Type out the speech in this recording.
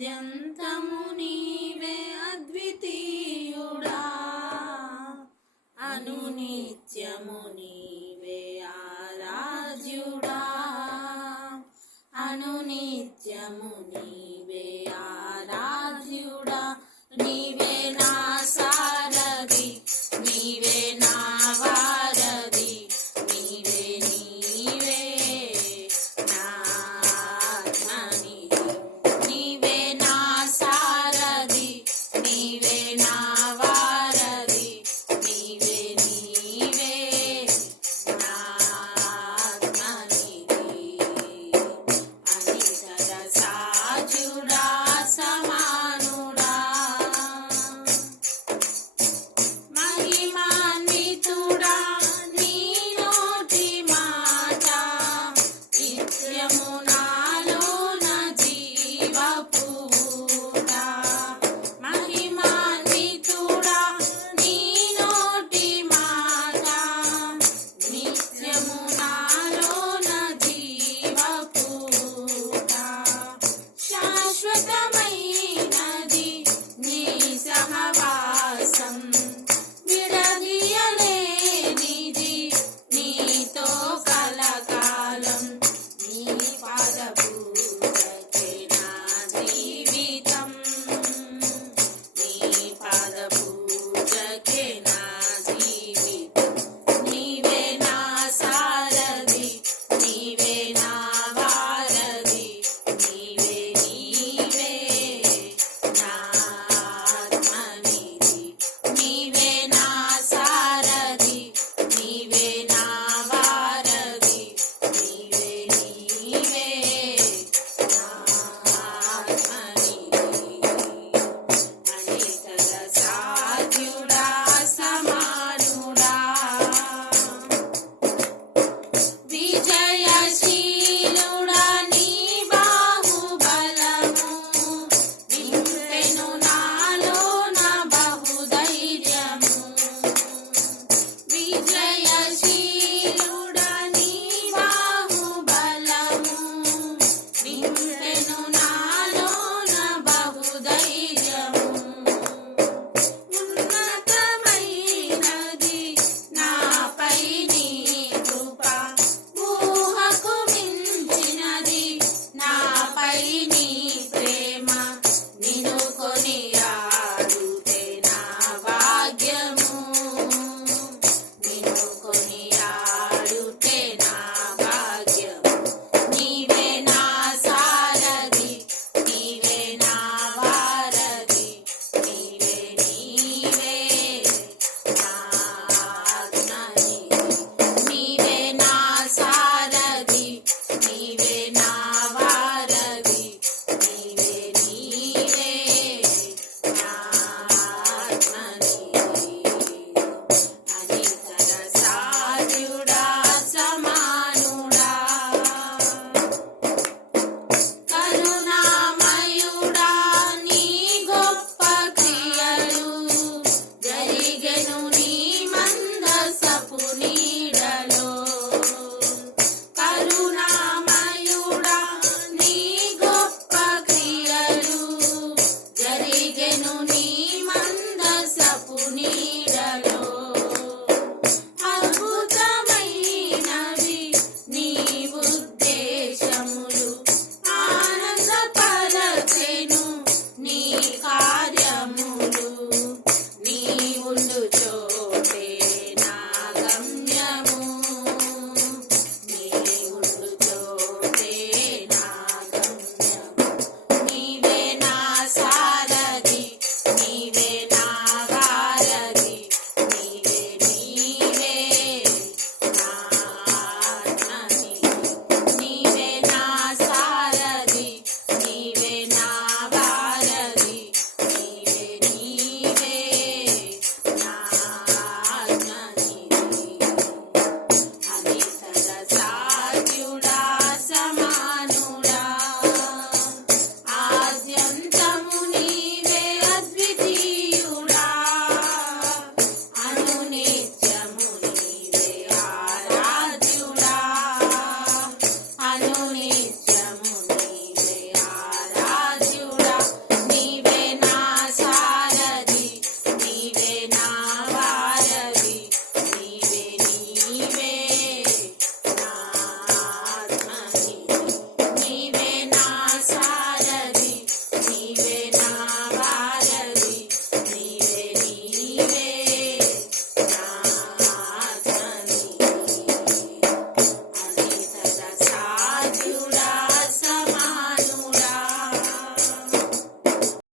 ఆద్యంతము నీవే అద్వితీయుడా, అనునిత్యము నీవే ఆరాధ్యుడా, అనునిత్యము నీవే ఆరాధ్యుడా. నీవే నా సారథి, నీవే నా వారధి, నీవే నీవే నా ఆత్మనిధి. నీవే నా సారథి, నీవే నా వారధి, నీవే నీవే నా ఆత్మనిధి. అనితర సాజుడా సమానుడా, మహిమాన్వితుడా నీ నోటి మాట, నిత్యము నాలోన జీవపూట. మహిమాన్వితుడా నీ నోటి మాట, నిత్యము నాలోన జీవపూట. శాశ్వతమైనది నీ సహవాసం, విడదీయలేనిది నీతో కలకాలం. నీ పాదపూజకే నా జీవితం, నీ పాదపూజకే నా జీవితం. నీవే నా సారథి, నీవే నా వారధి, నీవే నీవే నా ఆత్మనిధి. నీవే నా సారథి, నీవే నా వారధి, నీవే నీవే నా ఆత్మనిధి. అనితర సాధ్యుడా సమానుడా, విజయశీలుడా నీ బాహుబలము, నింపెను నాలోన బహుధైర్యము. విజయశీలుడా నీ బాహుబలము, నింపెను నాలోన బహుధైర్యము. ఉన్నతమైనది నాపై నీ కృప, ఊహకు మించినది నాపై నీ ప్రేమ. నిన్ను కొనియాడుతే నా భాగ్యము, నిన్ను కొనియాడుతే నా భాగ్యము. నీవే నా సారథి, నీవే నా వారధి, నీవే నీవే నా ఆత్మనిధి. నీవే నా సారథి, నీవే నా వారధి, నీవే నీవే నా ఆత్మనిధి. అనితర సాధ్యుడా సమానుడా, కరుణామయుడా నీ గొప్ప క్రియలు, జరిగెను నీ మందసపు నీడలో. కరుణామయుడా నీ గొప్ప క్రియలు, జరిగెను నీ మందసపు నీడలో. అద్భుతమైనవి నీ ఉద్దేశములు, ఆనందపరచెను నీ కార్యములు. నీ ఉండు చోటే నా గమ్యము, నీ ఉండు చోటే నా గమ్యము. నీవే నా సారథి, నీవే నా వారధి, నీవే నీవే నా ఆత్మనిధి. నీవే నా సారథి, నీవే నా వారధి, నీవే నీవే నా ఆత్మనిధి. అనితర సాధ్యుడా సమానుడా, ఆద్యంతము నీవే అద్వితీయుడా, అనునిత్యము నీవే ఆరాధ్యుడా, అనునిత్యము